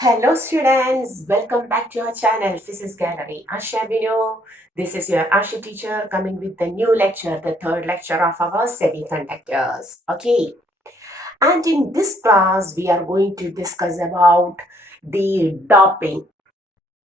Hello students, welcome back to our channel Physics Gallery. Asha video. This is your Asha teacher coming with the new lecture, the third lecture of our semiconductors. Okay, and in this class we are going to discuss about the doping.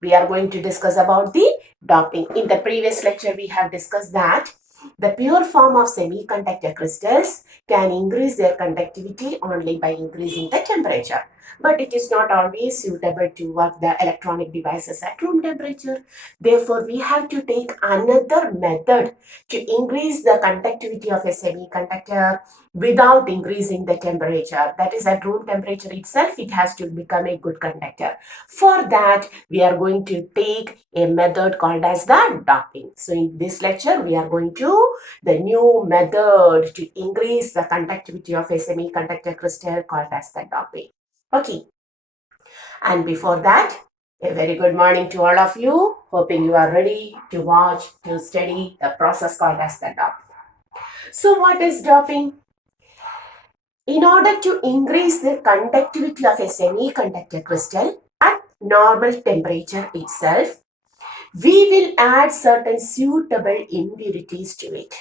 We are going to discuss about the doping. In the previous lecture we have discussed that the pure form of semiconductor crystals can increase their conductivity only by increasing the temperature. But it is not always suitable to work the electronic devices at room temperature. Therefore, we have to take another method to increase the conductivity of a semiconductor without increasing the temperature. That is, at room temperature itself, it has to become a good conductor. For that, we are going to take a method called as the doping. So in this lecture, we are going to the new method to increase the conductivity of a semiconductor crystal called as the doping. Okay. And before that, a very good morning to all of you. Hoping you are ready to watch, to study the process called as the doping. So what is doping? In order to increase the conductivity of a semiconductor crystal at normal temperature itself, we will add certain suitable impurities to it.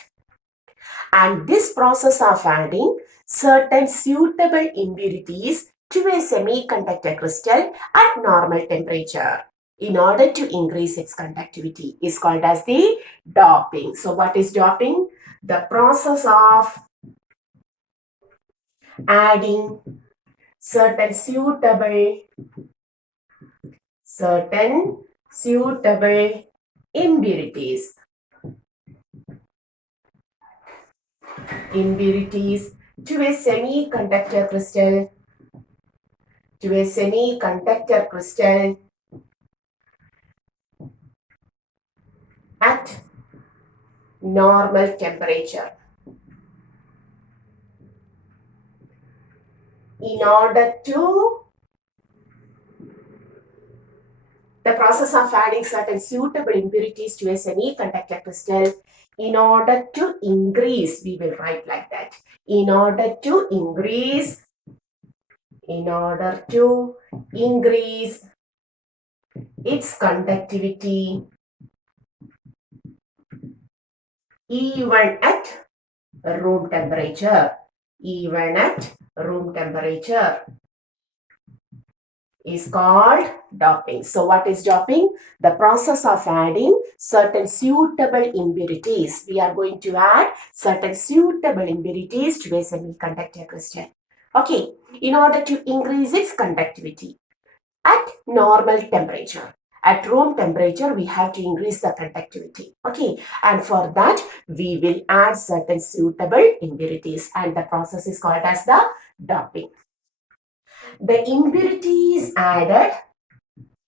And this process of adding certain suitable impurities to a semiconductor crystal at normal temperature in order to increase its conductivity is called as the doping. So what is doping? The process of adding certain suitable impurities to a semiconductor crystal at normal temperature in order to the process of adding certain suitable impurities to a semiconductor crystal in order to increase, we will write like that, in order to increase its conductivity even at room temperature, is called doping. So what is doping? The process of adding certain suitable impurities. We are going to add certain suitable impurities to a semiconductor crystal. Okay, in order to increase its conductivity at normal temperature. At room temperature, we have to increase the conductivity. Okay, and for that, we will add certain suitable impurities, and the process is called as the doping. The impurities added,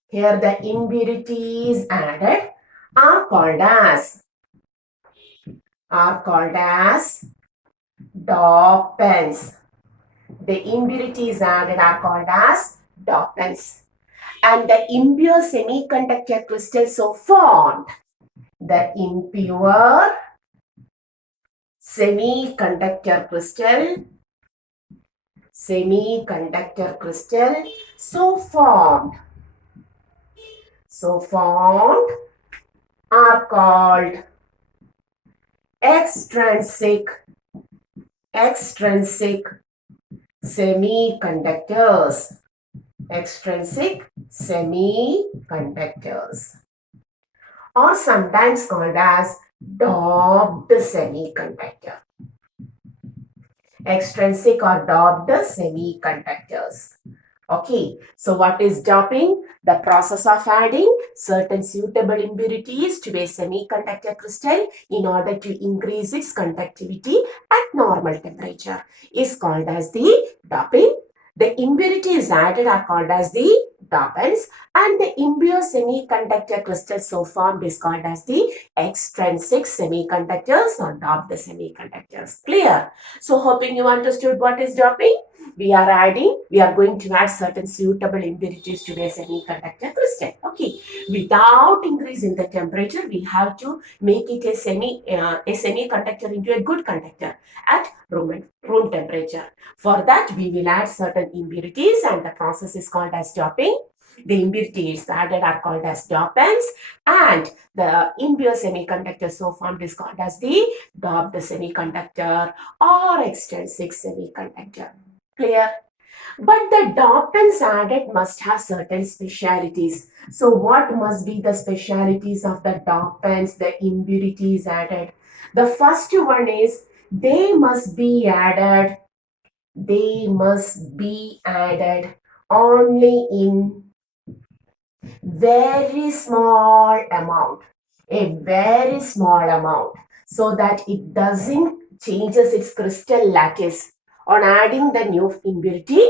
here the impurities added are called as dopants. The impurities added are called as dopants. And the impure semiconductor crystal so formed, the impure semiconductor crystal so formed are called extrinsic semiconductors. Or sometimes called as doped semiconductor. Extrinsic or doped semiconductors. Okay, so what is doping? The process of adding certain suitable impurities to a semiconductor crystal in order to increase its conductivity at normal temperature is called as the doping. The impurities added are called as the dopants, and the impure semiconductor crystal so formed is called as the extrinsic semiconductors or doped semiconductors. Clear? So hoping you understood what is doping. we are going to add certain suitable impurities to a semiconductor crystal. Okay, without increasing the temperature, we have to make it a semiconductor into a good conductor at room temperature. For that, we will add certain impurities, and the process is called as doping. The impurities added are called as dopants, and the impure semiconductor so formed is called as the doped semiconductor or extrinsic semiconductor. Clear? But the dopants added must have certain specialities. So what must be the specialities of the dopants, the impurities added? The first one is they must be added only in very small amount, a very small amount, so that it doesn't changes its crystal lattice. On adding the new impurity,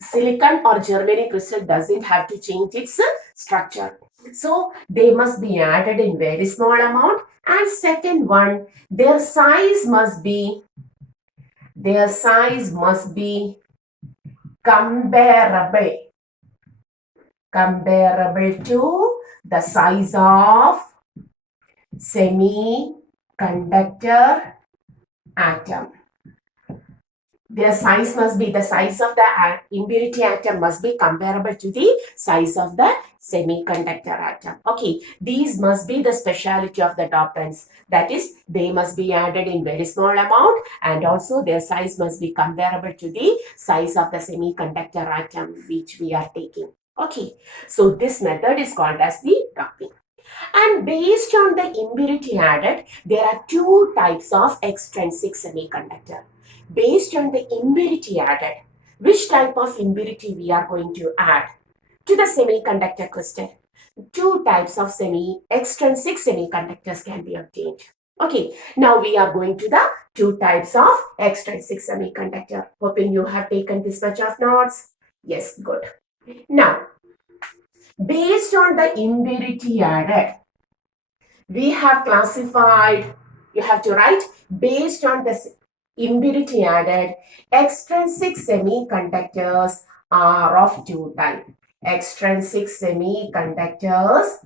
silicon or germanium crystal doesn't have to change its structure. So they must be added in very small amount. And second one, their size must be comparable to the size of semiconductor atom. Their size must be, the size of the impurity atom must be comparable to the size of the semiconductor atom. Okay, these must be the speciality of the dopants. That is, they must be added in very small amount, and also their size must be comparable to the size of the semiconductor atom which we are taking. Okay, so this method is called as the doping. And based on the impurity added, there are two types of extrinsic semiconductor. Based on the impurity added, which type of impurity we are going to add to the semiconductor crystal? Two types of extrinsic semiconductors can be obtained. Okay, now we are going to the two types of extrinsic semiconductor. Hoping you have taken this much of notes. Yes, good. Now, based on the impurity added, we have classified, you have to write, based on the impurity added, extrinsic semiconductors are of two types. Extrinsic semiconductors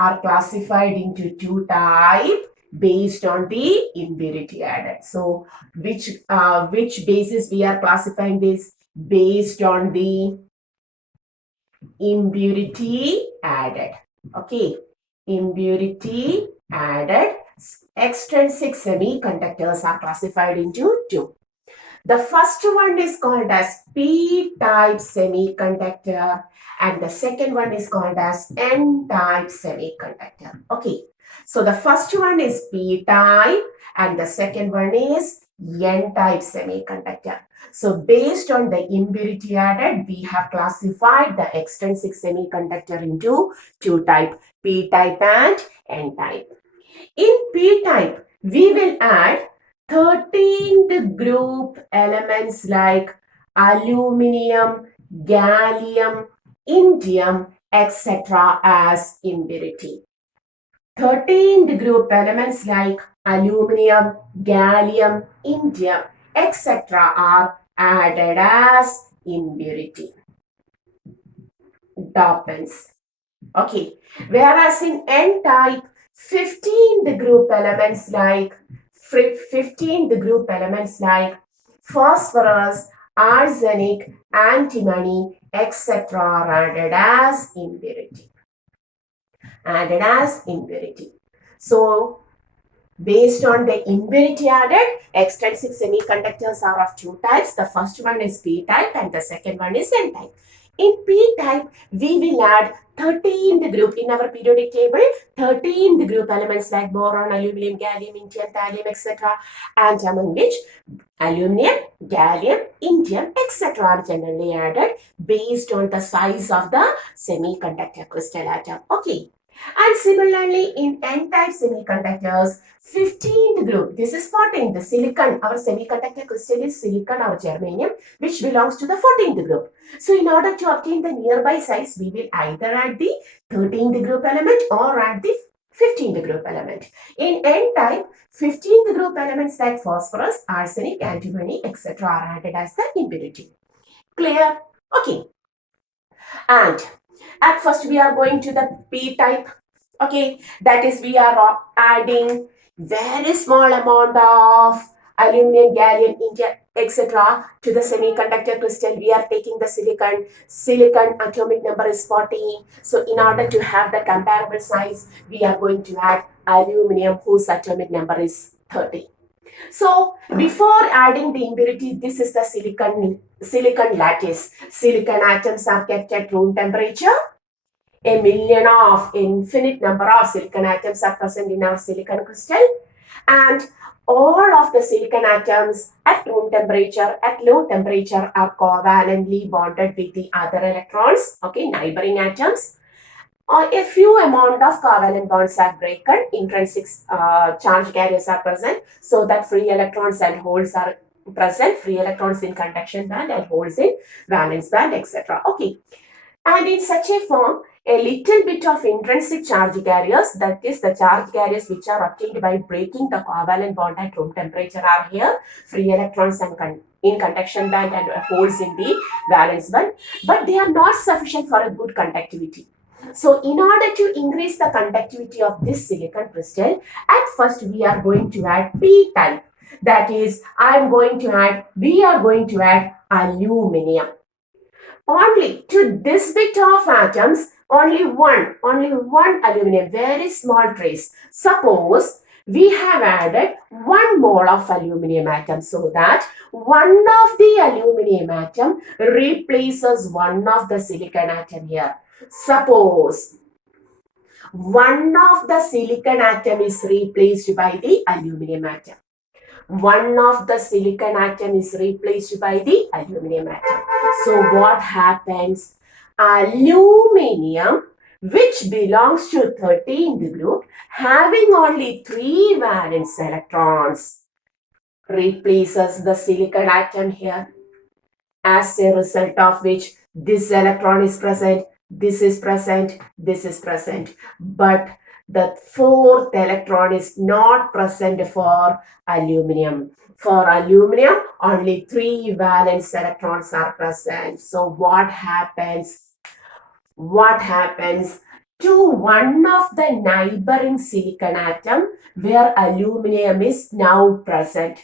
are classified into two types based on the impurity added. So, which basis we are classifying this? Based on the impurity added. Okay, impurity added, extrinsic semiconductors are classified into two. The first one is called as P-type semiconductor, and the second one is called as N-type semiconductor. Okay, so the first one is P-type and the second one is N-type semiconductor. So based on the impurity added, we have classified the extrinsic semiconductor into two types, P-type and N-type. In P-type, we will add 13th group elements like aluminum, gallium, indium, etc. as impurity. 13th group elements like aluminum, gallium, indium, etc. are added as impurity. Dopants. Okay. Whereas in N-type, 15th group elements like phosphorus, arsenic, antimony, etc. are added as impurity. So, based on the impurity added, extrinsic semiconductors are of two types. The first one is P-type and the second one is N-type. In P-type, we will add 13th group in our periodic table, 13th group elements like boron, aluminum, gallium, indium, thallium, etc. and among which aluminum, gallium, indium, etc. are generally added based on the size of the semiconductor crystal atom. Okay. And similarly, in N-type semiconductors, 15th group, this is 14th, the silicon, our semiconductor crystal is silicon or germanium, which belongs to the 14th group. So, in order to obtain the nearby size, we will either add the 13th group element or add the 15th group element. In N-type, 15th group elements like phosphorus, arsenic, antimony, etc. are added as the impurity. Clear? Okay. And at first we are going to the P type. Okay, that is we are adding very small amount of aluminum, gallium, indium, etc. to the semiconductor crystal. We are taking the silicon atomic number is 40. So in order to have the comparable size, we are going to add aluminum whose atomic number is 30. So before adding the impurity, this is the silicon lattice. Silicon atoms are kept at room temperature. A million of infinite number of silicon atoms are present in our silicon crystal, and all of the silicon atoms at room temperature, at low temperature, are covalently bonded with the other electrons, okay, neighboring atoms. Or a few amount of covalent bonds are broken, intrinsic charge carriers are present, so that free electrons and holes are present, free electrons in conduction band and holes in valence band, etc. Okay. And in such a form, a little bit of intrinsic charge carriers, that is the charge carriers which are obtained by breaking the covalent bond at room temperature, are here, free electrons and in conduction band and holes in the valence band, but they are not sufficient for a good conductivity. So in order to increase the conductivity of this silicon crystal, at first we are going to add P type. That is, we are going to add aluminum. Only to this bit of atoms, only one aluminum, very small trace. Suppose we have added 1 mole of aluminum atom, so that one of the aluminum atom replaces one of the silicon atom here. Suppose one of the silicon atom is replaced by the aluminum atom. One of the silicon atom is replaced by the aluminum atom. So what happens? Aluminum, which belongs to 13th group, having only 3 valence electrons, replaces the silicon atom here, as a result of which this electron is present, this is present, this is present. But the 4th electron is not present for aluminum. For aluminum, only 3 valence electrons are present. So what happens? What happens to one of the neighboring silicon atom where aluminum is now present,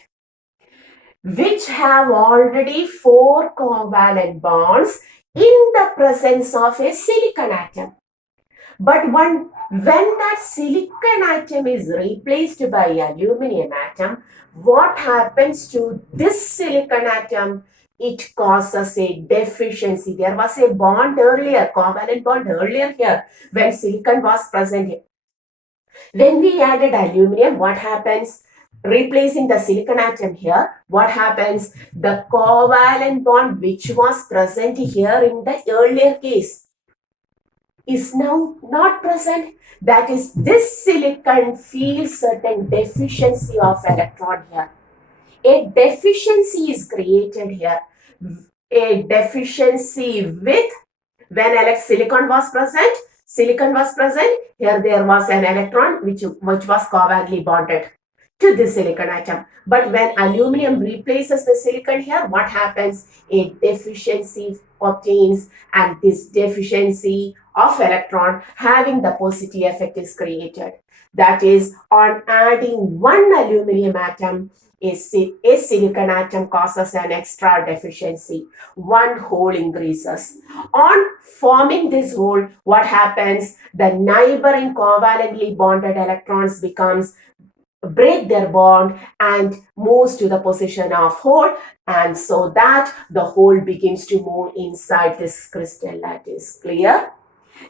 which have already 4 covalent bonds in the presence of a silicon atom. But when that silicon atom is replaced by aluminum atom, what happens to this silicon atom? It causes a deficiency. There was a bond earlier, covalent bond earlier here, when silicon was present here. When we added aluminum, what happens? Replacing the silicon atom here, what happens? The covalent bond which was present here in the earlier case is now not present. That is, this silicon feels certain deficiency of electron here. A deficiency is created here. A deficiency with, when silicon was present, here there was an electron which was covalently bonded to the silicon atom. But when aluminum replaces the silicon here, what happens? A deficiency obtains, and this deficiency of electron having the positive effect is created. That is, on adding 1 aluminum atom, a silicon atom causes an extra deficiency. 1 hole increases. On forming this hole, what happens? The neighboring covalently bonded electrons break their bond and moves to the position of hole, and so that the hole begins to move inside this crystal. That is clear.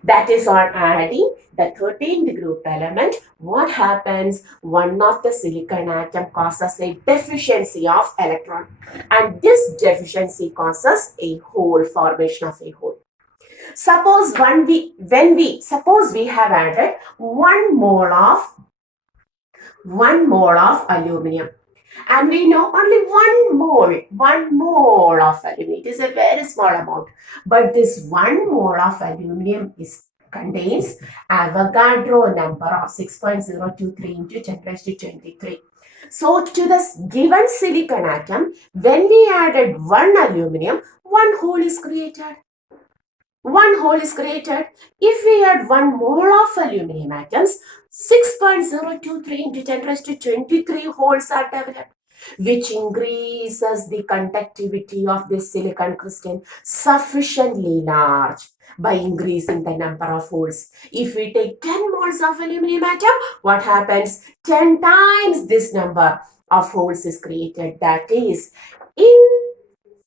That is on adding the 13th group element. What happens? One of the silicon atom causes a deficiency of electron, and this deficiency causes a hole, formation of a hole. Suppose suppose we have added 1 mole of aluminum, and we know only 1 mole of aluminum. It is a very small amount, but this 1 mole of aluminum contains Avogadro number of 6.023 into 10 raised to 23. So to this given silicon atom, when we added 1 aluminum, one hole is created. One hole is created. If we add 1 mole of aluminum atoms, 6.023 into 10 raised to 23 holes are developed, which increases the conductivity of this silicon crystal sufficiently large by increasing the number of holes. If we take 10 moles of aluminum atom, what happens? 10 times this number of holes is created. That is, in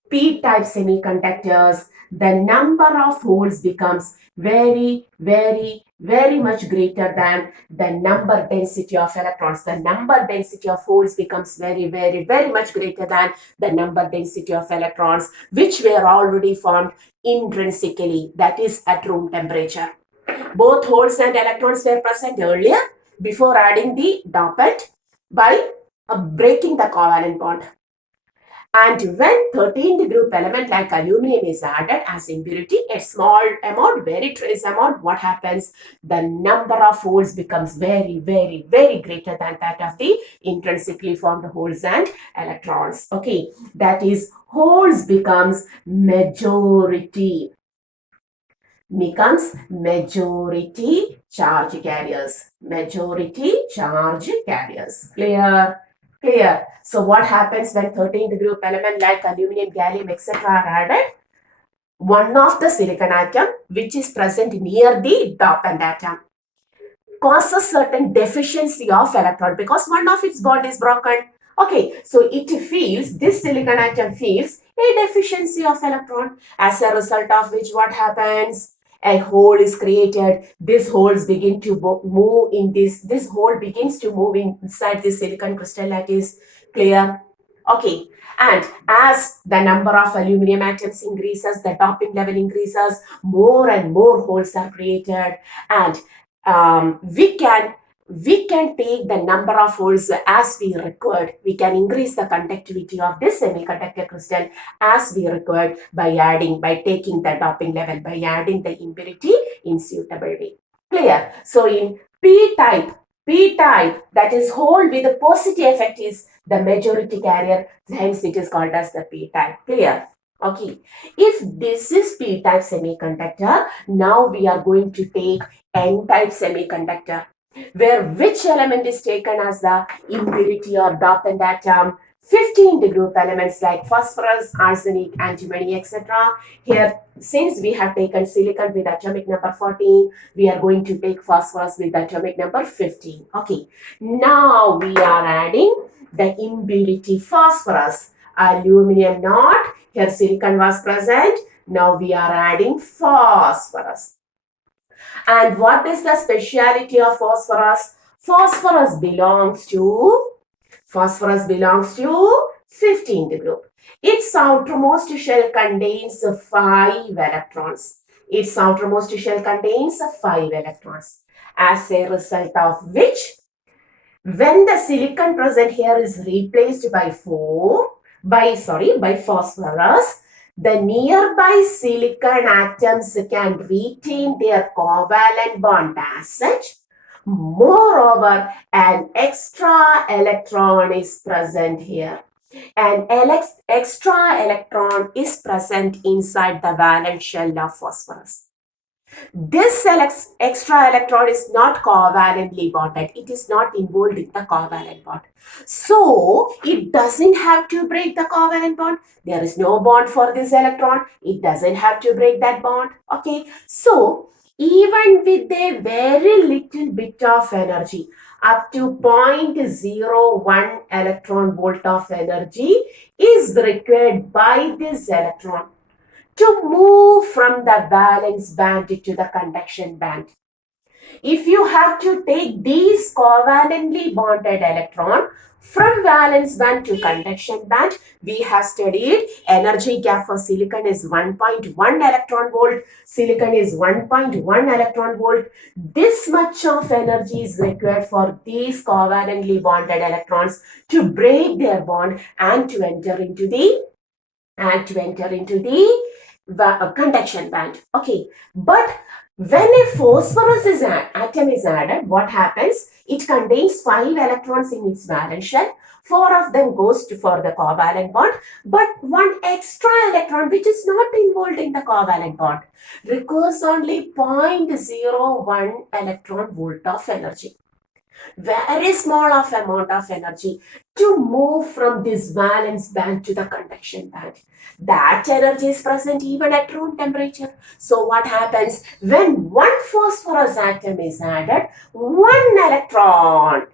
P-type semiconductors, the number of holes becomes very, very, very much greater than the number density of electrons. The number density of holes becomes very, very, very much greater than the number density of electrons, which were already formed intrinsically, that is at room temperature. Both holes and electrons were present earlier before adding the dopant by breaking the covalent bond. And when 13th group element like aluminum is added as impurity, a small amount, very trace amount, what happens? The number of holes becomes very, very, very greater than that of the intrinsically formed holes and electrons. Okay, that is, holes becomes majority charge carriers. Majority charge carriers. Clear? Clear. So what happens when 13th group element like aluminum, gallium, etc. are added? One of the silicon atom which is present near the dopant atom causes certain deficiency of electron because one of its bond is broken. Okay, so this silicon atom feels a deficiency of electron, as a result of which what happens? A hole is created. This holes begin to move in this hole begins to move inside this silicon crystal. That is clear. Okay, and as the number of aluminum atoms increases, the doping level increases, more and more holes are created, and we can take the number of holes as we required. We can increase the conductivity of this semiconductor crystal as we required by taking the doping level, by adding the impurity in suitable way. Clear? So in P-type, that is hole with a positive effect is the majority carrier, hence it is called as the P-type. Clear? Okay. If this is P-type semiconductor, now we are going to take N-type semiconductor, where which element is taken as the impurity or dopant atom? 15th group elements like phosphorus, arsenic, antimony, etc. Here, since we have taken silicon with atomic number 14, we are going to take phosphorus with atomic number 15. Okay. Now we are adding the impurity phosphorus. Aluminum not. Here silicon was present. Now we are adding phosphorus. And what is the speciality of phosphorus? Phosphorus belongs to 15th group. Its outermost shell contains 5 electrons. As a result of which, when the silicon present here is replaced by phosphorus, the nearby silicon atoms can retain their covalent bond as such. Moreover, an extra electron is present here. An extra electron is present inside the valence shell of phosphorus. This extra electron is not covalently bonded. It is not involved in the covalent bond. So, it doesn't have to break the covalent bond. There is no bond for this electron. It doesn't have to break that bond. Okay. So, even with a very little bit of energy, up to 0.01 electron volt of energy is required by this electron to move from the valence band to the conduction band. If you have to take these covalently bonded electron from valence band to conduction band, we have studied energy gap for silicon is 1.1 electron volt. Silicon is 1.1 electron volt. This much of energy is required for these covalently bonded electrons to break their bond and to enter into the conduction band. Okay, but When a atom is added, what happens? It contains 5 electrons in its valence shell. 4 of them goes for the covalent bond, but one extra electron which is not involved in the covalent bond requires only 0.01 electron volt of energy. Very small of amount of energy to move from this valence band to the conduction band. That energy is present even at room temperature. So what happens when one phosphorus atom is added, one electron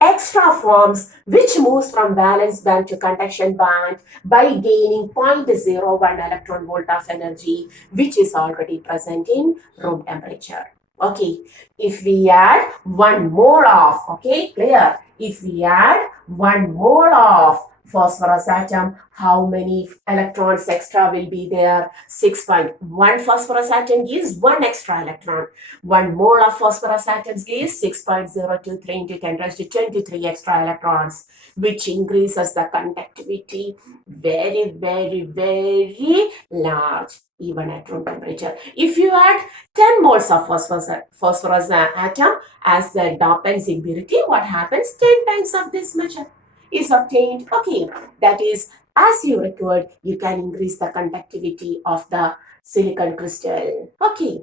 extra forms which moves from valence band to conduction band by gaining 0.01 electron volt of energy which is already present in room temperature. Okay, if we add 1 mole of, okay, clear, if we add 1 mole of phosphorus atom, how many electrons extra will be there? 6.1 phosphorus atom gives 1 extra electron. 1 mole of phosphorus atoms gives 6.023 into 10 raised to 23 extra electrons, which increases the conductivity very, very, very large, even at room temperature. If you add 10 moles of phosphorus atom as the dopant's impurity, what happens? 10 times of this measure is obtained. Okay, that is, as you required, you can increase the conductivity of the silicon crystal. Okay,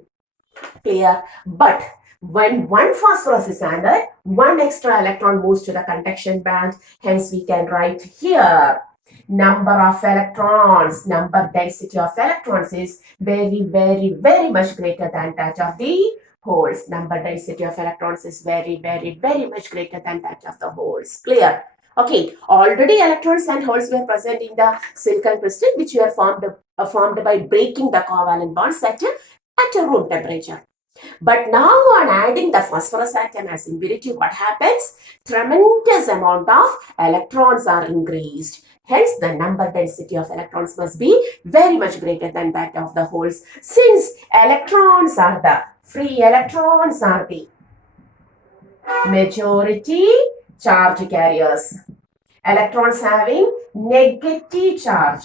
clear. But when one phosphorus is added, one extra electron moves to the conduction band. Hence, we can write here number of electrons, number density of electrons is very, very, very much greater than that of the holes. Number density of electrons is very, very, very much greater than that of the holes. Clear? Okay, already electrons and holes were present in the silicon crystal, which were formed by breaking the covalent bonds at a room temperature. But now on adding the phosphorus atom as impurity, what happens? Tremendous amount of electrons are increased. Hence, the number density of electrons must be very much greater than that of the holes. Since free electrons are the majority charge carriers. Electrons having negative charge.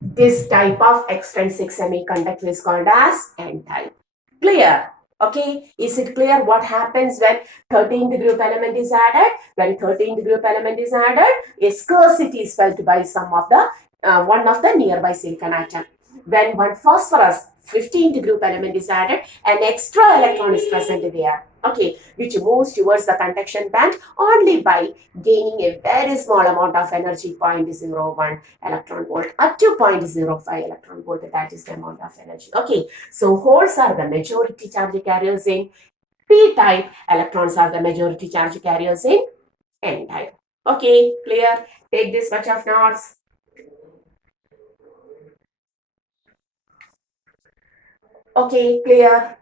This type of extrinsic semiconductor is called as N-type. Clear? Okay, is it clear what happens when 13th group element is added? When 13th group element is added, a scarcity is felt by one of the nearby silicon atom. When one phosphorus 15th group element is added, an extra electron is present there. Okay, which moves towards the conduction band only by gaining a very small amount of energy, 0.01 electron volt up to 0.05 electron volt. That is the amount of energy. Okay, so holes are the majority charge carriers in p-type, electrons are the majority charge carriers in n-type. Okay, clear? Take this much of notes. Okay, clear?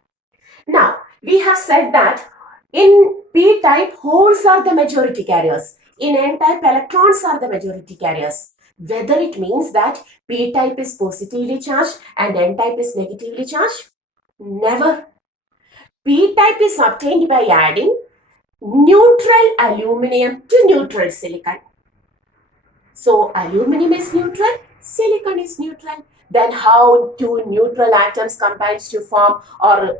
Now, we have said that in p-type, holes are the majority carriers. In n-type, electrons are the majority carriers. Whether it means that p-type is positively charged and n-type is negatively charged? Never. P-type is obtained by adding neutral aluminum to neutral silicon. So, aluminum is neutral, silicon is neutral. Then how two neutral atoms combines to form or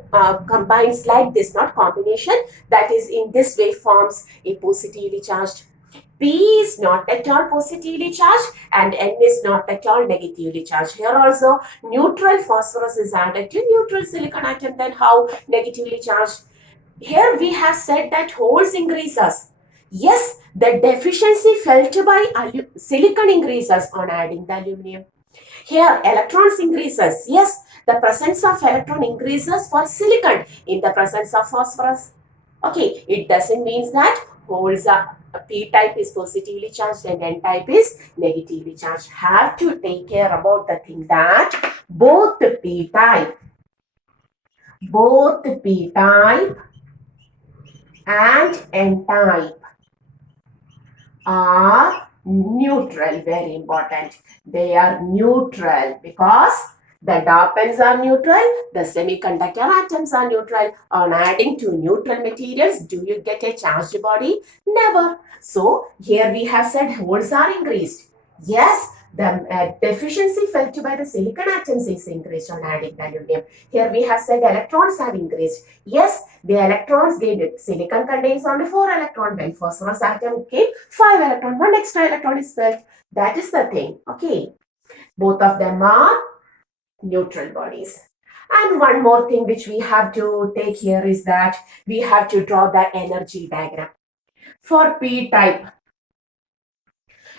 combines like this, not combination, that is in this way forms a positively charged. P is not at all positively charged and N is not at all negatively charged. Here also neutral phosphorus is added to neutral silicon atom, then how negatively charged. Here we have said that holes increases. Yes, the deficiency felt by silicon increases on adding the aluminum. Here electrons increases. Yes, the presence of electron increases for silicon in the presence of phosphorus. Okay, it doesn't mean that holes are p-type is positively charged and n-type is negatively charged. Have to take care about the thing that both p-type and n-type are neutral. Very important. They are neutral because the dopants are neutral, the semiconductor atoms are neutral. On adding two neutral materials, do you get a charged body? Never. So, here we have said holes are increased. Yes, The deficiency felt by the silicon atoms is increased on adding aluminum. Here we have said electrons have increased. Yes, the electrons gained. Silicon contains only 4 electrons, while phosphorus atom gave 5 electrons. 1 extra electron is felt. That is the thing. Okay. Both of them are neutral bodies. And one more thing which we have to take here is that we have to draw the energy diagram. For p-type,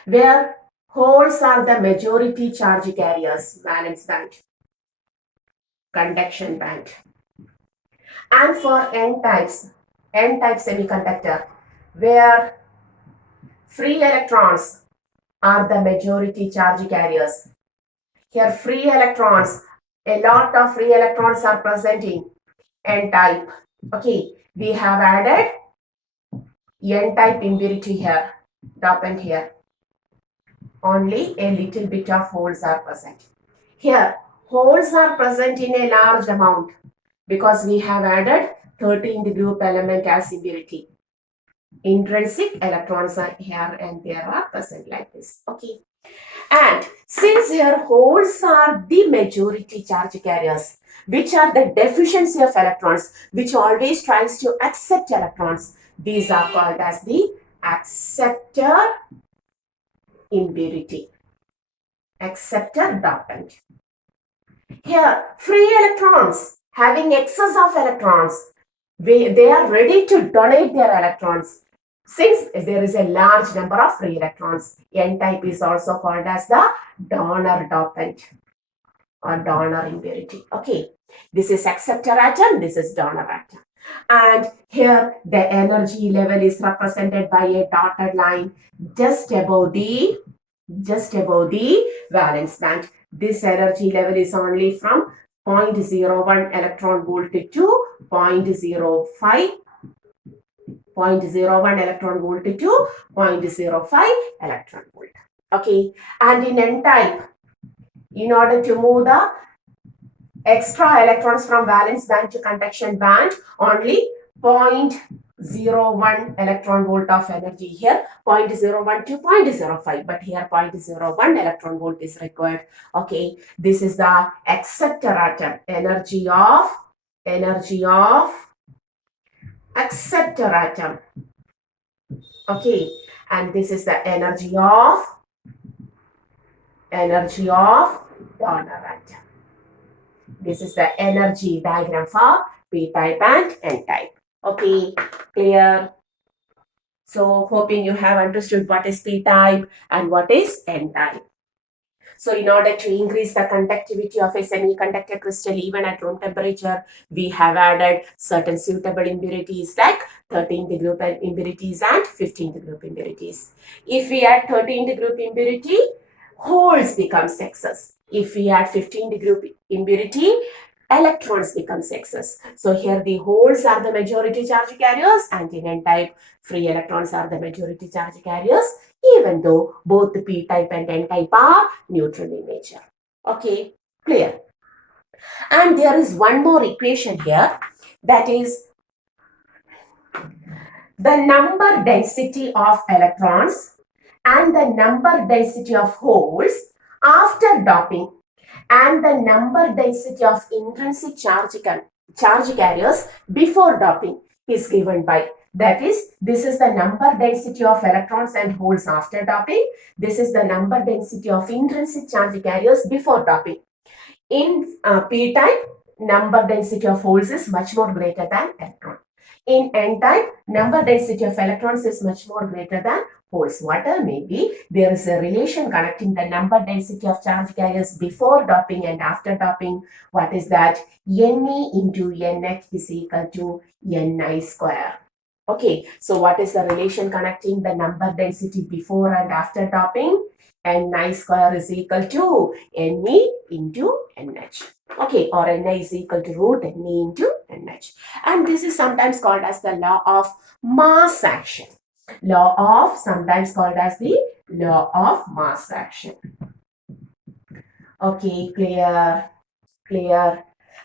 where holes are the majority charge carriers, valence band, conduction band. And for n-type semiconductor, where free electrons are the majority charge carriers. Here free electrons, a lot of free electrons are present in n-type. Okay, we have added n-type impurity here, dopant here. Only a little bit of holes are present. Here, holes are present in a large amount because we have added 13th group element as impurity. Intrinsic electrons are here and there are present like this. Okay. And since here holes are the majority charge carriers, which are the deficiency of electrons, which always tries to accept electrons, these are called as the acceptor impurity, acceptor dopant. Here, free electrons having excess of electrons, they are ready to donate their electrons. Since there is a large number of free electrons, n-type is also called as the donor dopant or donor impurity. Okay, this is acceptor atom, this is donor atom. And here the energy level is represented by a dotted line just above the valence band. This energy level is only from 0.01 electron volt to 0.01 electron volt to 0.05 electron volt. Okay, and in n-type, in order to move the extra electrons from valence band to conduction band, only 0.01 electron volt of energy here, 0.01 to 0.05, but here 0.01 electron volt is required. Okay, this is the acceptor atom, energy of acceptor atom. Okay, and this is the energy of donor atom. This is the energy diagram for p-type and n-type. Okay, clear? So hoping you have understood what is p-type and what is n-type. So in order to increase the conductivity of a semiconductor crystal even at room temperature, we have added certain suitable impurities like 13th group impurities and 15th group impurities. If we add 13th group impurity, holes becomes excess. If we add 15th group impurity, electrons becomes excess. So here the holes are the majority charge carriers and in n-type, free electrons are the majority charge carriers, even though both the p-type and n-type are neutral in nature. Okay, clear? And there is one more equation here, that is the number density of electrons and the number density of holes after doping and the number density of intrinsic charge carriers before doping is given by. That is, this is the number density of electrons and holes after doping. This is the number density of intrinsic charge carriers before doping. In p-type, number density of holes is much more greater than electron. In n-type, number density of electrons is much more greater than holes. Whatever may be, there is a relation connecting the number density of charge carriers before doping and after doping. What is that? Ne into Nh is equal to Ni square. Okay, so what is the relation connecting the number density before and after doping? Ni square is equal to Ne into Nh. Okay, or Ni is equal to root Ne into Nh. And this is sometimes called as the law of mass action. Sometimes called as the law of mass action. Okay, clear?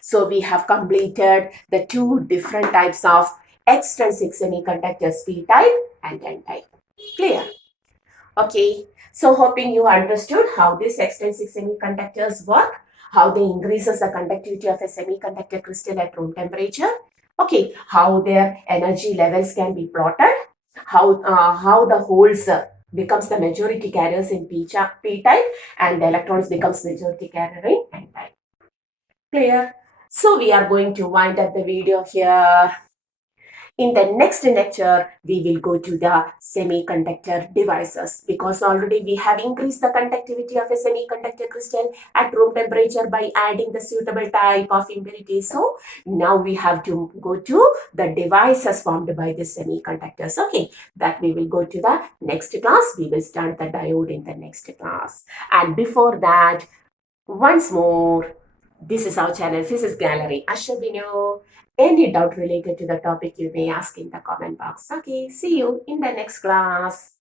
So we have completed the two different types of extrinsic semiconductors, p-type and n-type. Clear? Okay, So hoping you understood how these extrinsic semiconductors work, how they increases the conductivity of a semiconductor crystal at room temperature. Okay, how their energy levels can be plotted, how the holes becomes the majority carriers in P type and the electrons becomes majority carrier in N type. Clear? So we are going to wind up the video here. In the next lecture, we will go to the semiconductor devices because already we have increased the conductivity of a semiconductor crystal at room temperature by adding the suitable type of impurity. So now we have to go to the devices formed by the semiconductors. Okay, that we will go to the next class. We will start the diode in the next class. And before that, once more, this is our channel, Physics Gallery. Ashabino, any doubt related to the topic you may ask in the comment box. Okay, see you in the next class.